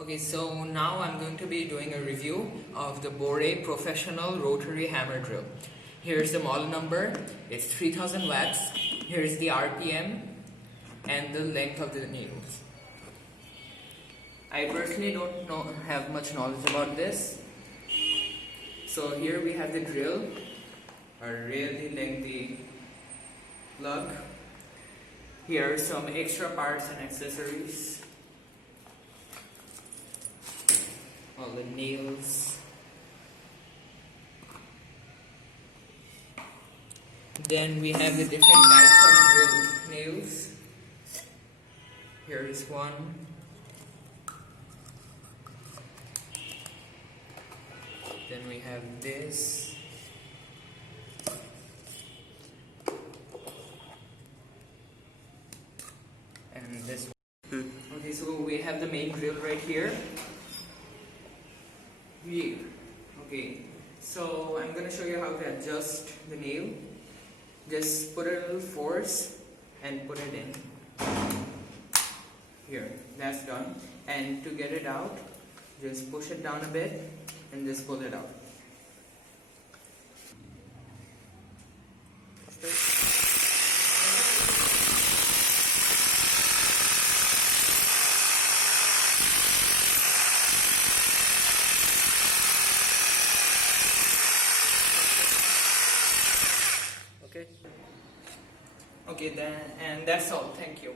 Okay, so now I'm going to be doing a review of the Boray Professional Rotary Hammer Drill. Here's the model number, it's 3000 watts. Here's the RPM and the length of the needles. I personally don't have much knowledge about this. So here we have the drill, a really lengthy plug. Here are some extra parts and accessories. All the nails. Then we have the different types of drill nails. Here is one. Then we have this. And this one. Okay, so we have the main drill right here. Okay, so I'm gonna show you how to adjust the nail. Just put a little force and put it in. Here, that's done. And to get it out, just push it down a bit and just pull it out. Okay, then, and that's all. Thank you.